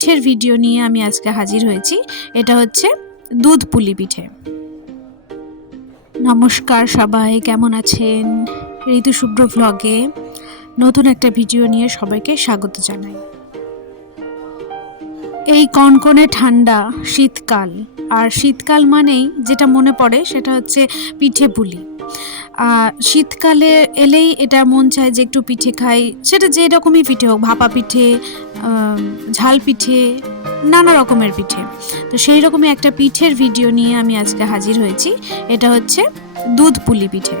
পিঠের ভিডিও নিয়ে আমি আজকে হাজির হয়েছি। এটা হচ্ছে দুধ পুলি পিঠে। নমস্কার সবাই, কেমন আছেন? ঋতু শুভ্র ভ্লগে নতুন একটা ভিডিও নিয়ে সবাইকে স্বাগত জানাই। এই কনকনে ঠান্ডা শীতকাল, আর শীতকাল মানেই যেটা মনে পড়ে সেটা হচ্ছে পিঠে পুলি। শীতকালে এলেই এটা মন চায় যে একটু পিঠে খাই, সেটা যে রকমই পিঠে হোক, ভাপা পিঠে, ঝাল পিঠে, নানা রকমের পিঠে। তো সেই রকমই একটা পিঠের ভিডিও নিয়ে আমি আজকে হাজির হয়েছি। এটা হচ্ছে দুধ পুলি পিঠে।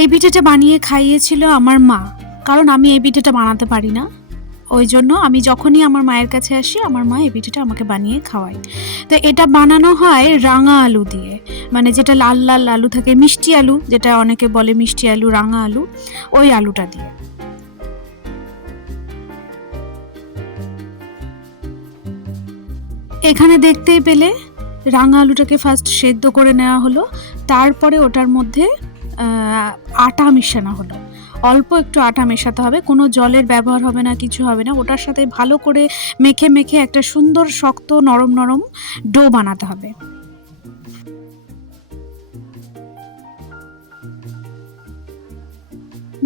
এই পিঠেটা বানিয়ে খাইয়েছিল আমার মা, কারণ আমি এই পিঠেটা বানাতে পারি না। ওই জন্য আমি যখনই আমার মায়ের কাছে আসি, আমার মা এই পিঠেটা আমাকে বানিয়ে খাওয়ায়। তো এটা বানানো হয় রাঙা আলু দিয়ে, মানে যেটা লাল লাল আলু থাকে, মিষ্টি আলু যেটা অনেকে বলে মিষ্টি আলু, রাঙা আলু, ওই আলুটা দিয়ে। এখানে দেখতেই পেলে রাঙা আলুটাকে ফার্স্ট সেদ্ধ করে নেওয়া হলো, তারপরে ওটার মধ্যে আটা মেশানো হলো। অল্প একটু আটা মেশাতে হবে, কোনো জলের ব্যবহার হবে না, কিছু হবে না। ওটার সাথে ভালো করে মেখে মেখে একটা সুন্দর শক্ত নরম নরম ডো বানাতে হবে।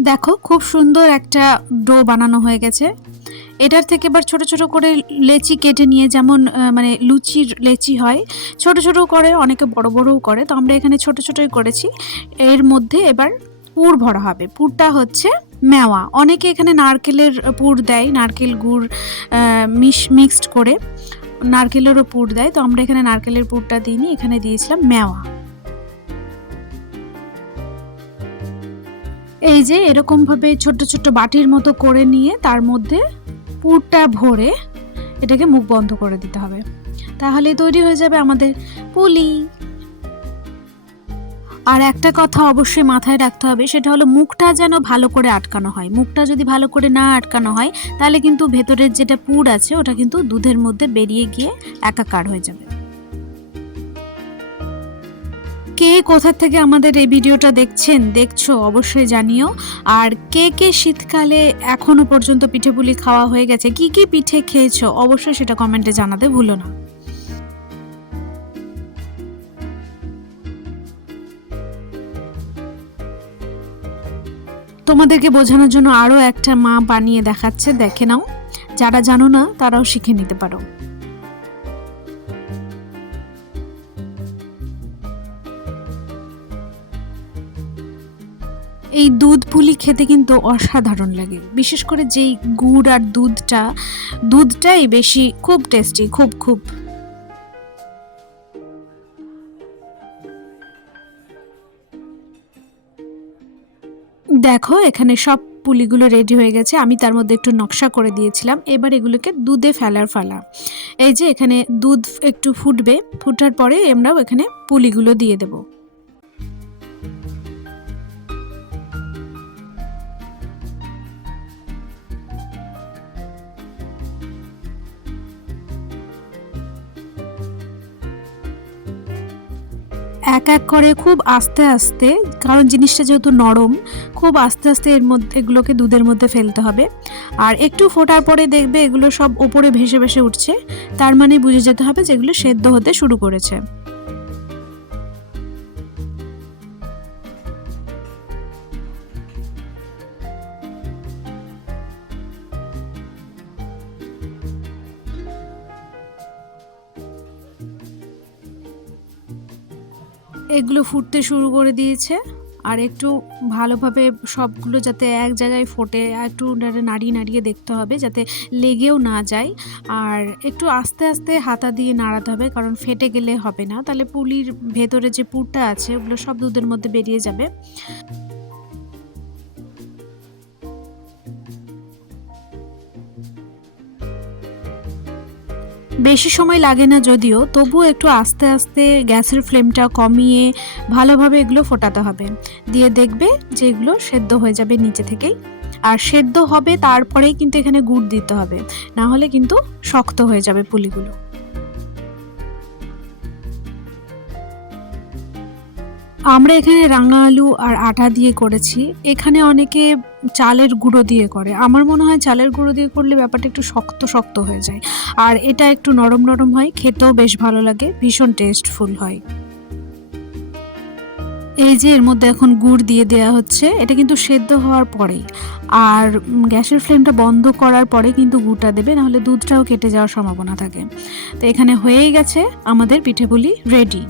দেখো, খুব সুন্দর একটা ডো বানানো হয়ে গেছে। এটার থেকে এবার ছোট ছোট করে লেচি কেটে নিয়ে, যেমন মানে লুচির লেচি হয় ছোট ছোট করে, অনেকে বড় বড়ও করে, তো আমরা এখানে ছোট ছোটই করেছি। এর মধ্যে এবার পুর ভরা হবে। পুরটা হচ্ছে মেওয়া, অনেকে এখানে নারকেলের পুর দেয়, নারকেল গুড় মিক্সড করে নারকেলেরও পুর দেয়। তো আমরা এখানে নারকেলের পুরটা দিইনি, এখানে দিয়েছিলাম মেওয়া। এই যে এরকম ভাবে ছোট ছোট বাটির মতো করে নিয়ে তার মধ্যে পুরটা ভরে এটাকে মুখ বন্ধ করে দিতে হবে, তাহলে তৈরি হয়ে যাবে আমাদের পুলি। আর একটা কথা অবশ্যই মাথায় রাখতে হবে, সেটা হলো মুখটা যেন ভালো করে আটকানো হয়। মুখটা যদি ভালো করে না আটকানো হয়, তাহলে কিন্তু ভেতরের যেটা পুর আছে ওটা কিন্তু দুধের মধ্যে বেরিয়ে গিয়ে একাকার হয়ে যাবে। কে কোথা থেকে আমাদের এই ভিডিওটা দেখছো অবশ্যই জানিও। আর কে কে শীতকালে এখনো পর্যন্ত পিঠে পুলি খাওয়া হয়ে গেছে, কি কি পিঠে খেয়েছো অবশ্যই সেটা কমেন্টে জানাতে ভুলো না। তোমাদেরকে বোঝানোর জন্য আরও একটা মা বানিয়ে দেখাচ্ছে, দেখে নাও। যারা জানো না তারাও শিখে নিতে পারো। এই দুধ পুলি খেতে কিন্তু অসাধারণ লাগে, বিশেষ করে যেই গুড় আর দুধটাই বেশি খুব টেস্টি, খুব খুব। দেখো, এখানে সব পুলিগুলো রেডি হয়ে গেছে, আমি তার মধ্যে একটু নকশা করে দিয়েছিলাম। এবার এগুলোকে দুধে ফেলার ফালা। এই যে এখানে দুধ একটু ফুটবে, ফুটার পরে আমরাও এখানে পুলিগুলো দিয়ে দেবো। এক এক করে খুব আস্তে আস্তে, কারণ জিনিসটা যেহেতু নরম, খুব আস্তে আস্তে এর মধ্যে এগুলোকে দুধের মধ্যে ফেলতে হবে। আর একটু ফোটার পরে দেখবে এগুলো সব উপরে ভেসে ভেসে উঠছে, তার মানে বুঝে যেতে হবে যে এগুলো সেদ্ধ হতে শুরু করেছে। এগুলো ফুটতে শুরু করে দিয়েছে, আর একটু ভালোভাবে সবগুলো যাতে এক জায়গায় ফোটে, একটু নাড়িয়ে নাড়িয়ে দেখতে হবে যাতে লেগেও না যায়। আর একটু আস্তে আস্তে হাতা দিয়ে নাড়াতে হবে, কারণ ফেটে গেলে হবে না, তাহলে পুলির ভেতরে যে পুরটা আছে ওগুলো সব দুধের মধ্যে বেরিয়ে যাবে। বেশি সময় লাগে না যদিও, তবুও একটু আস্তে আস্তে গ্যাসের ফ্লেমটা কমিয়ে ভালোভাবে এগুলো ফোটাতে হবে। দিয়ে দেখবে যে এগুলো সেদ্ধ হয়ে যাবে নিচে থেকেই। আর সেদ্ধ হবে তারপরেই কিন্তু এখানে গুড় দিতে হবে, না হলে কিন্তু শক্ত হয়ে যাবে পুলিগুলো। আমরা এখানে রাঙা আলু আর আটা দিয়ে করেছি। এখানে অনেকে চালের গুঁড়ো দিয়ে করে, আমার মনে হয় চালের গুঁড়ো দিয়ে করলে ব্যাপারটা একটু শক্ত শক্ত হয়ে যায়, আর এটা একটু নরম নরম হয়, খেতেও বেশ ভালো লাগে, ভীষণ টেস্টফুল হয়। এই যে এর মধ্যে এখন গুড় দিয়ে দেওয়া হচ্ছে, এটা কিন্তু সেদ্ধ হওয়ার পরেই, আর গ্যাসের ফ্লেমটা বন্ধ করার পরে কিন্তু গুড়টা দেবে, নাহলে দুধটাও কেটে যাওয়ার সম্ভাবনা থাকে। তো এখানে হয়েই গেছে আমাদের পিঠেপুলি রেডি।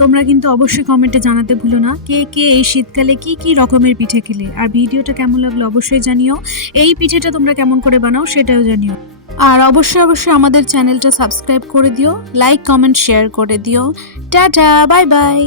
তোমরা কিন্তু অবশ্যই কমেন্টে জানাতে ভুলো না কে কে এই শীতকালে কি কি রকমের পিঠে খেলে, আর ভিডিওটা কেমন লাগলো অবশ্যই জানিও। এই পিঠেটা তোমরা কেমন করে বানাও সেটাও জানিও। আর অবশ্যই অবশ্যই আমাদের চ্যানেলটা সাবস্ক্রাইব করে দিও, লাইক কমেন্ট শেয়ার করে দিও। Tata, bye bye.